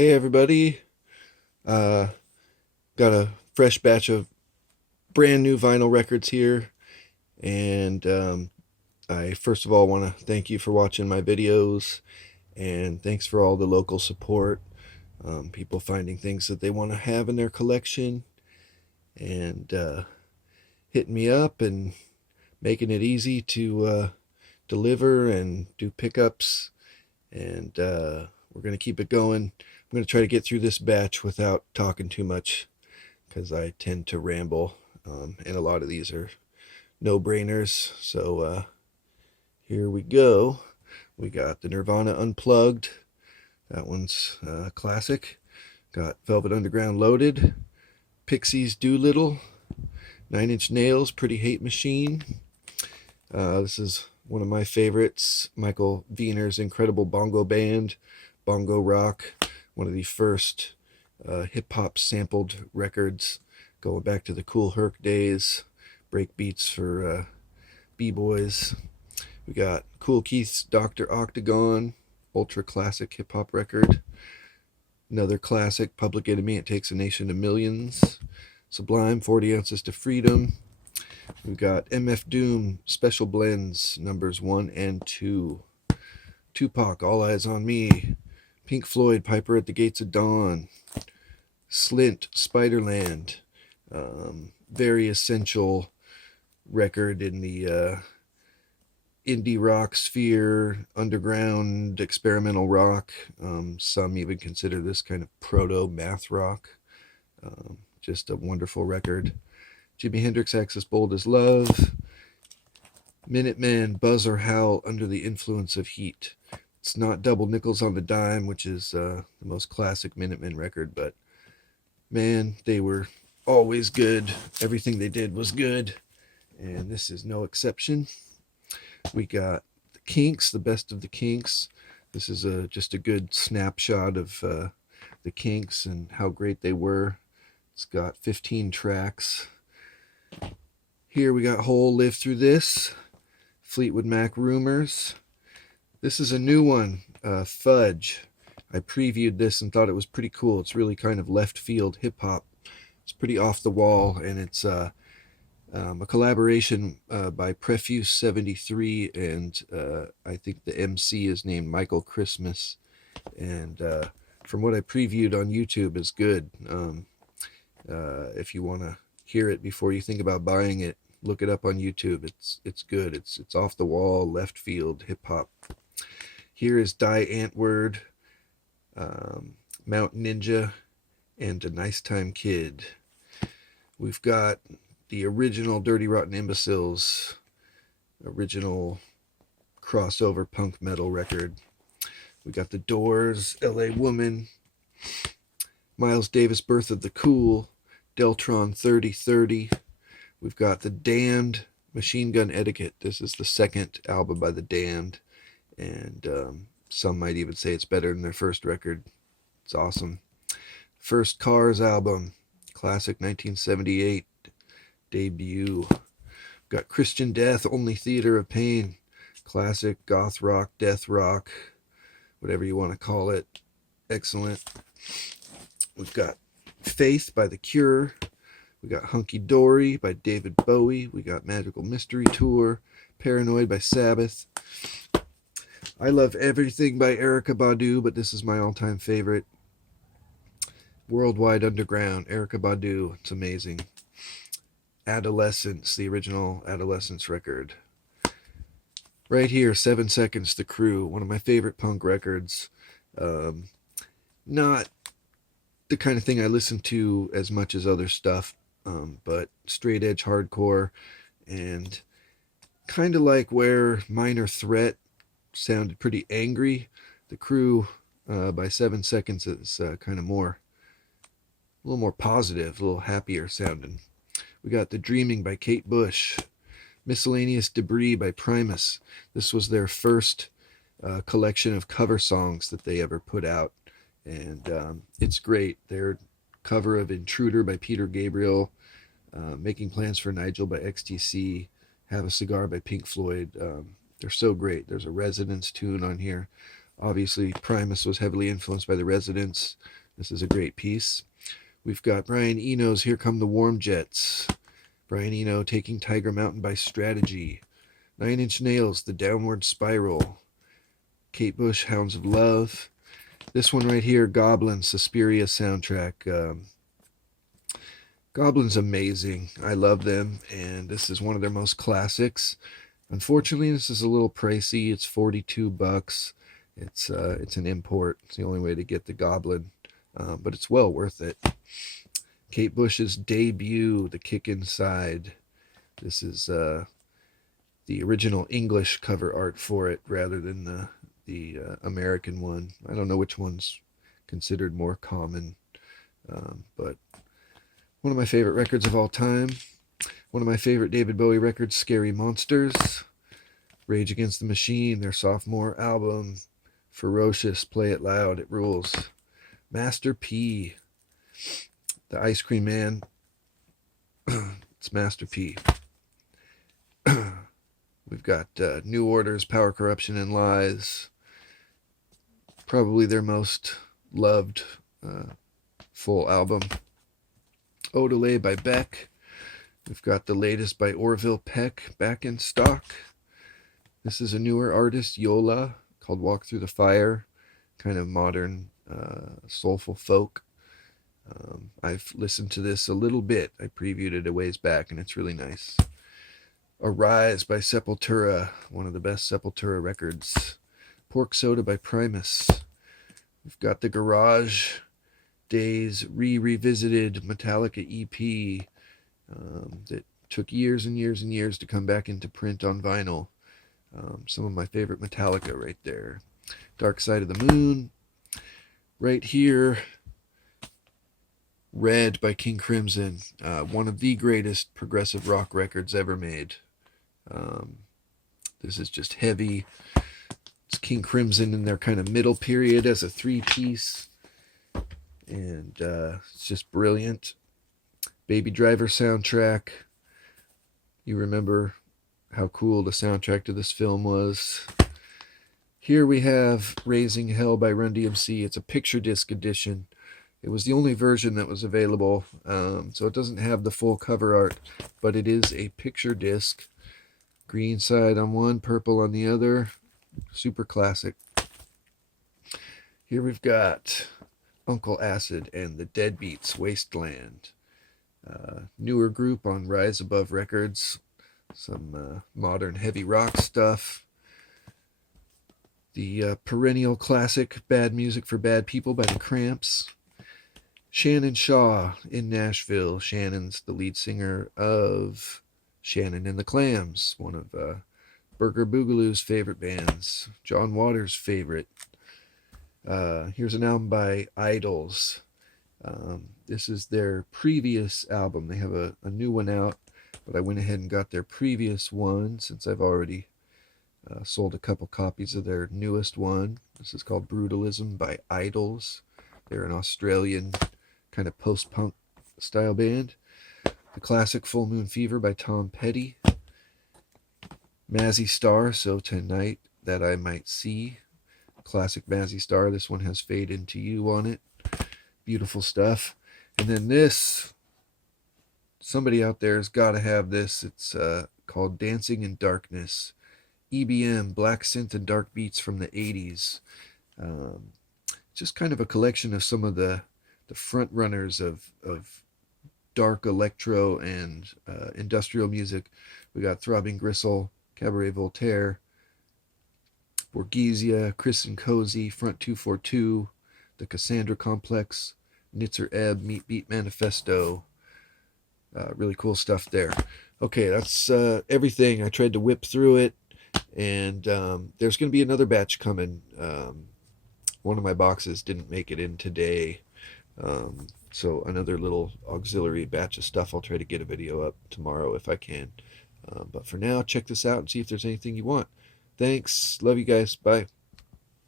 Hey everybody, uh, got a fresh batch of brand new vinyl records here, and I first of all want to thank you for watching my videos, and thanks for all the local support. People finding things that they want to have in their collection, and hitting me up and making it easy to deliver and do pickups, and we're gonna keep it going. I'm gonna try to get through this batch without talking too much because I tend to ramble, and a lot of these are no-brainers. So here we go. We got the Nirvana Unplugged. That one's classic. Got Velvet Underground Loaded, Pixies Doolittle, Nine Inch Nails Pretty Hate Machine. This is one of my favorites, Michael Wiener's incredible bongo band, Bongo Rock, one of the first hip hop sampled records, going back to the Cool Herc days, break beats for b-boys. We got Kool Keith's Dr. Octagon, ultra classic hip hop record. Another classic, Public Enemy, It Takes a Nation to Millions. Sublime, 40 Ounces to Freedom. We've got MF Doom, Special Blends, numbers 1 and 2. Tupac, All Eyes on Me. Pink Floyd, Piper at the Gates of Dawn. Slint, Spiderland. Very essential record in the indie rock sphere, underground experimental rock. Some even consider this kind of proto math rock. Just a wonderful record. Jimi Hendrix, Axis Bold as Love. Minutemen, Buzz or Howl, Under the Influence of Heat. It's not Double Nickels on the Dime, which is the most classic Minutemen record, but man, they were always good. Everything they did was good, and this is no exception. We got the Kinks, the best of the Kinks. This is just a good snapshot of the Kinks and how great they were. It's got 15 tracks. Here we got Hole, Live Through This. Fleetwood Mac, Rumors. This is a new one, Fudge. I previewed this and thought it was pretty cool. It's really kind of left field hip hop. It's pretty off the wall, and it's a collaboration by Prefuse 73, and I think the MC is named Michael Christmas. And from what I previewed on YouTube is good. If you want to hear it before you think about buying it, look it up on YouTube. It's good. It's off the wall, left field hip hop. Here is Die Antwoord, Mount Ninja, and A Nice Time Kid. We've got the original Dirty Rotten Imbeciles, original crossover punk metal record. We got the Doors, LA Woman, Miles Davis, Birth of the Cool, Deltron 3030. We've got the Damned, Machine Gun Etiquette. This is the second album by the Damned, and some might even say it's better than their first record. It's awesome. First Cars album, classic 1978 debut. Got Christian Death, Only Theater of Pain, classic goth rock, death rock, whatever you want to call it. Excellent. We've got Faith by The Cure. We got Hunky Dory by David Bowie. We got Magical Mystery Tour, Paranoid by Sabbath. I Love Everything by Erykah Badu, but this is my all-time favorite. Worldwide Underground, Erykah Badu. It's amazing. Adolescence, the original Adolescence record. Right here, 7 Seconds, The Crew, one of my favorite punk records. Not the kind of thing I listen to as much as other stuff, but straight edge hardcore, and kind of like where Minor Threat sounded pretty angry. The Crew by 7 Seconds is kind of more, a little more positive, a little happier sounding. We got The Dreaming by Kate Bush, Miscellaneous Debris by Primus. This was their first collection of cover songs that they ever put out, and it's great. Their cover of Intruder by Peter Gabriel, Making Plans for Nigel by XTC, Have a Cigar by Pink Floyd. They're so great. There's a Resonance tune on here. Obviously, Primus was heavily influenced by the Residents. This is a great piece. We've got Brian Eno's Here Come the Warm Jets. Brian Eno taking Tiger Mountain by strategy. Nine Inch Nails, The Downward Spiral. Kate Bush, Hounds of Love. This one right here, Goblin, Suspiria soundtrack. Goblin's amazing. I love them, and this is one of their most classics. Unfortunately, this is a little pricey. It's $42. It's an import. It's the only way to get the Goblin, but it's well worth it. Kate Bush's debut, The Kick Inside. This is the original English cover art for it rather than the American one. I don't know which one's considered more common, but one of my favorite records of all time. One of my favorite David Bowie records, Scary Monsters. Rage Against the Machine, their sophomore album. Ferocious, Play It Loud, it rules. Master P, The Ice Cream Man. It's Master P. We've got New Orders, Power, Corruption, and Lies. Probably their most loved full album. Odelay by Beck. We've got the latest by Orville Peck, back in stock. This is a newer artist, Yola, called Walk Through the Fire. Kind of modern, soulful folk. I've listened to this a little bit. I previewed it a ways back, and it's really nice. Arise by Sepultura, one of the best Sepultura records. Pork Soda by Primus. We've got the Garage Days revisited Metallica EP that took years and years and years to come back into print on vinyl. Some of my favorite Metallica right there. Dark Side of the Moon. Right here, Red by King Crimson. One of the greatest progressive rock records ever made. This is just heavy. It's King Crimson in their kind of middle period as a three-piece. And it's just brilliant. Baby Driver soundtrack. You remember how cool the soundtrack to this film was. Here we have Raising Hell by Run DMC. It's a picture disc edition. It was the only version that was available, so it doesn't have the full cover art, but it is a picture disc. Green side on one, purple on the other. Super classic. Here we've got Uncle Acid and the Deadbeats, Wasteland. Newer group on Rise Above Records. Some modern heavy rock stuff. The perennial classic Bad Music for Bad People by the Cramps. Shannon Shaw in Nashville. Shannon's the lead singer of Shannon and the Clams, one of Burger Boogaloo's favorite bands. John Waters' favorite. Here's an album by Idols. This is their previous album. They have a new one out, but I went ahead and got their previous one since I've already sold a couple copies of their newest one. This is called Brutalism by Idols. They're an Australian kind of post-punk style band. The classic Full Moon Fever by Tom Petty. Mazzy Star, So Tonight That I Might See. Classic Mazzy Star. This one has Fade Into You on it. Beautiful stuff. And then this, somebody out there has got to have this. It's called Dancing in Darkness. EBM, black synth and dark beats from the 80s. Just kind of a collection of some of the front runners of dark electro and industrial music. We got Throbbing Gristle, Cabaret Voltaire, Borghesia, Chris and Cozy, Front 242, The Cassandra Complex, Nitzer Ebb, Meat Beat Manifesto. Really cool stuff there. Okay, that's everything. I tried to whip through it, and there's going to be another batch coming. One of my boxes didn't make it in today, so another little auxiliary batch of stuff. I'll try to get a video up tomorrow if I can. But for now, check this out and see if there's anything you want. Thanks. Love you guys. Bye.